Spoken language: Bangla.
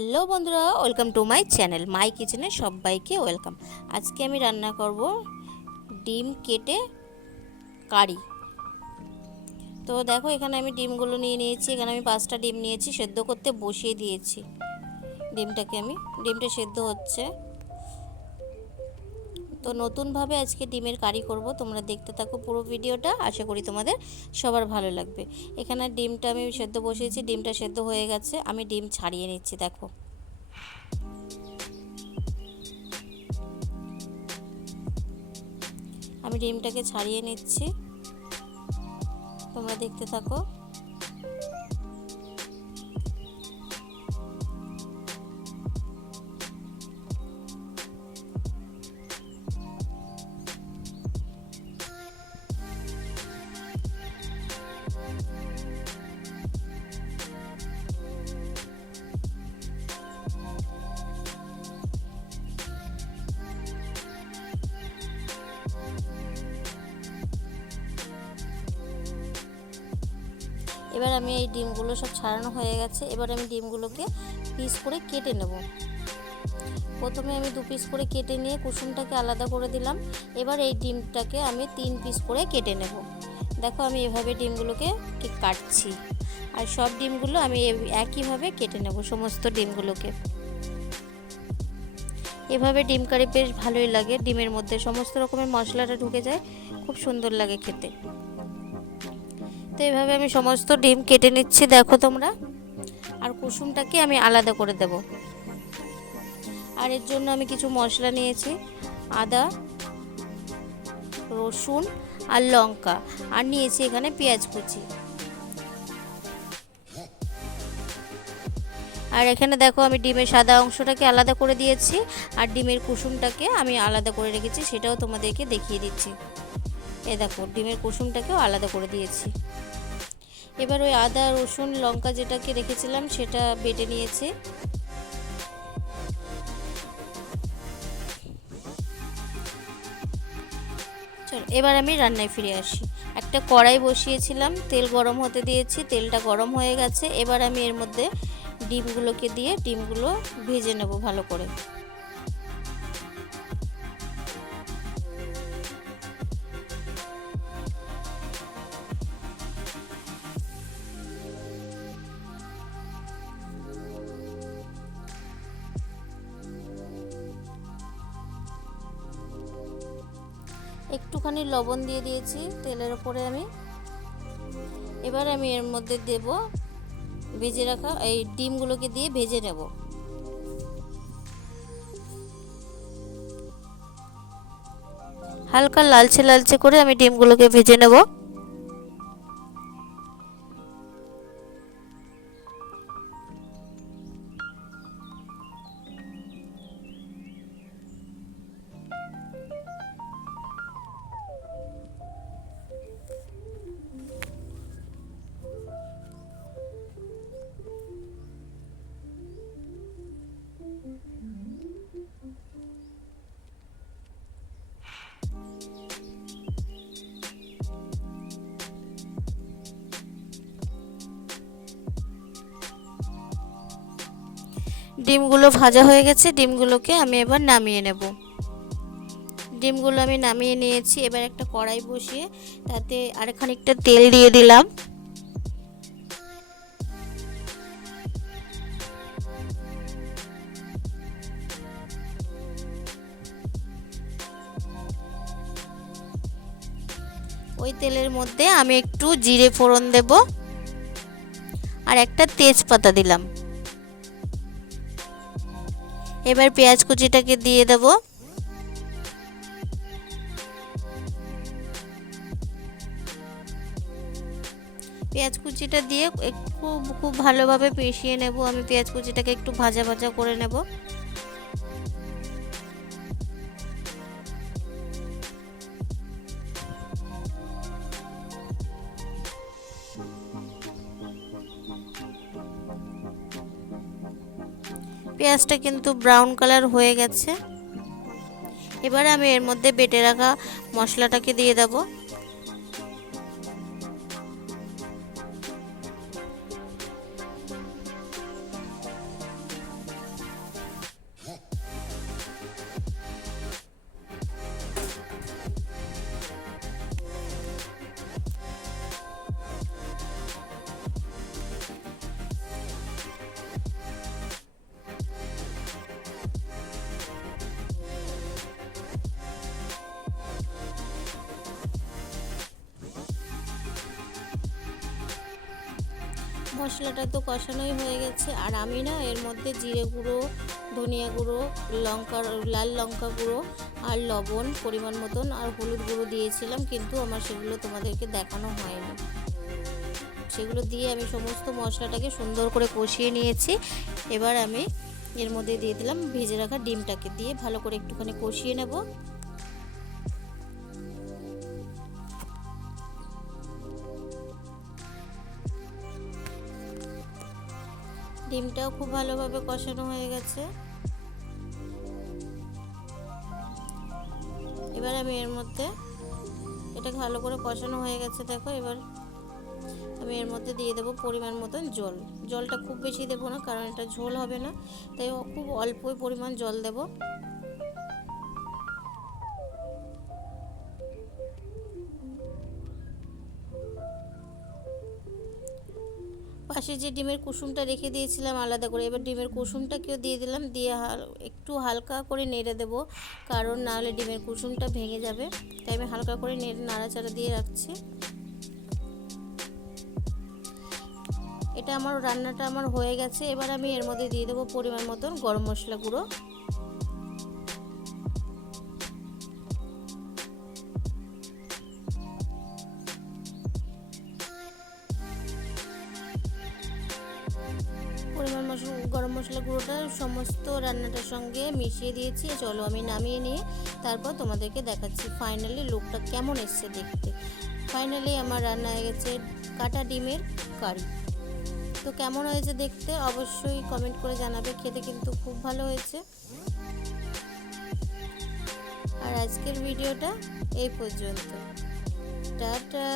হ্যালো বন্ধুরা, welcome to my channel, my কিচেনে সবাইকে ওয়েলকাম। আজকে আমি রান্না করব ডিম কেটে কারি। তো দেখো, এখানে আমি ডিমগুলো নিয়ে নিয়েছি, এখানে আমি পাঁচটা ডিম নিয়েছি, সেদ্ধ করতে বসিয়ে দিয়েছি। ডিমটাকে আমি, ডিমটা সেদ্ধ হচ্ছে। তো নতুনভাবে আজকে ডিমের কারি করব, তোমরা দেখতে থাকো পুরো ভিডিওটা, আশা করি তোমাদের সবার ভালো লাগবে। এখানে ডিমটা আমি সেদ্ধ বসিয়েছি, ডিমটা সেদ্ধ হয়ে গেছে, আমি ডিম ছাড়িয়ে নিচ্ছি, দেখো। আমি ডিমটাকে ছাড়িয়ে নিচ্ছি। তোমরা দেখতে থাকো। এবার আমি এই ডিমগুলো সব ছাড়ানো হয়ে গেছে। এবার আমি ডিমগুলোকে পিস করে কেটে নেব। প্রথমে আমি দু পিস করে কেটে নিয়ে কুসুমটাকে আলাদা করে দিলাম। এবার এই ডিমটাকে আমি তিন পিস করে কেটে নেব। দেখো আমি এভাবে ডিমগুলোকে কাটছি। আর সব ডিমগুলো আমি একইভাবে কেটে নেব সমস্ত ডিমগুলোকে। এভাবে ডিম কারি বেশ ভালোই লাগে। ডিমের মধ্যে সমস্ত রকমের মশলাটা ঢুকে যায়, খুব সুন্দর লাগে খেতে। তো এভাবে আমি সমস্ত ডিম কেটে নিচ্ছি, দেখো তোমরা। আর কুসুমটাকে আমি আলাদা করে দেব। আর এর জন্য আমি কিছু মশলা নিয়েছি, আদা রসুন আর লঙ্কা। আর নিয়েছি এখানে পেঁয়াজ কুচি। আর এখানে দেখো আমি ডিমের সাদা অংশটাকে আলাদা করে দিয়েছি, আর ডিমের কুসুমটাকে আমি আলাদা করে রেখেছি, সেটাও তোমাদেরকে দেখিয়ে দিচ্ছি। এ দেখো, ডিমের কুসুমটাকেও আলাদা করে দিয়েছি। এবার ওই আদা, রসুন, লঙ্কা যেটাকে রেখেছিলাম, সেটা বেটে নিয়েছি। চলো, এবার আমি রান্নায় ফিরে আসি। একটা কড়াই বসিয়েছিলাম, তেল গরম হতে দিয়েছি, তেলটা গরম হয়ে গেছে। এবার আমি এর মধ্যে ডিমগুলোকে দিয়ে ডিমগুলো ভেজে নেব ভালো করে। একটুখানি লবণ দিয়ে দিয়েছি তেলের ওপরে আমি। এবার আমি এর মধ্যে দেব ভেজে রাখা এই ডিমগুলোকে দিয়ে ভেজে নেব। হালকা লালচে লালচে করে আমি ডিমগুলোকে ভেজে নেব। ডিমগুলো ভাজা হয়ে গেছে, ডিমগুলোকে আমি এবার নামিয়ে নেব। ডিমগুলো আমি নামিয়ে নিয়েছি, এবার একটা কড়াই বসিয়ে তাতে আর খানিকটা তেল দিয়ে দিলাম। ওই তেলের মধ্যে আমি একটু জিরে ফোড়ন দেব, আর একটা তেজপাতা দিলাম। এবার পেঁয়াজ কুচিটাকে দিয়ে দেব। পেঁয়াজ কুচিটা দিয়ে একটু খুব ভালোভাবে পেশিয়ে নেব। আমি পেঁয়াজ কুচিটাকে একটু ভাজা ভাজা করে নেব। পেঁয়াজটা কিন্তু ব্রাউন কালার হয়ে গেছে। এবারে আমি এর মধ্যে বেটে রাখা মশলাটাকে দিয়ে দেব। মশলাটা তো কষানোই হয়ে গেছে। আর আমি না, এর মধ্যে জিরে গুঁড়ো, ধনিয়া গুঁড়ো লঙ্কার লাল লঙ্কা গুঁড়ো আর লবণ পরিমাণ মতন আর হলুদ গুঁড়ো দিয়েছিলাম, কিন্তু আমার সেগুলো তোমাদেরকে দেখানো হয়নি। সেগুলো দিয়ে আমি সমস্ত মশলাটাকে সুন্দর করে কষিয়ে নিয়েছি। এবার আমি এর মধ্যে দিয়ে দিলাম ভেজে রাখা ডিমটাকে দিয়ে ভালো করে একটুখানি কষিয়ে নেব। ডিমটাও খুব ভালোভাবে কষানো হয়ে গেছে। এবার আমি এর মধ্যে এটা ভালো করে কষানো হয়ে গেছে, দেখো। এবার আমি এর মধ্যে দিয়ে দেবো পরিমাণ মতন জল। জলটা খুব বেশি দেবো না, কারণ এটা ঝোল হবে না। তাই খুব অল্পই পরিমাণ জল দেব। পাশে যে ডিমের কুসুমটা রেখে দিয়েছিলাম আলাদা করে, এবার ডিমের কুসুমটাকেও দিয়ে দিলাম, দিয়ে একটু হালকা করে নেড়ে দেবো, কারণ নাহলে ডিমের কুসুমটা ভেঙে যাবে, তাই আমি হালকা করে নেড়ে নাড়াচাড়া দিয়ে রাখছি। এটা আমার রান্নাটা আমার হয়ে গেছে, এবার আমি এর মধ্যে দিয়ে দেবো পরিমাণ মতন গরম মশলা গুঁড়ো। পরিমাণ মশলা গরম মশলা গুঁড়োটা সমস্ত রান্নাটার সঙ্গে মিশিয়ে দিয়েছি। চলো আমি নামিয়ে নিয়ে তারপর তোমাদেরকে দেখাচ্ছি ফাইনালি লুকটা কেমন এসছে দেখতে। ফাইনালি আমার রান্না হয়ে গেছে কাটা ডিমের কারি। তো কেমন হয়েছে দেখতে অবশ্যই কমেন্ট করে জানাবে। খেতে কিন্তু খুব ভালো হয়েছে। আর আজকের ভিডিওটা এই পর্যন্ত। টাটা!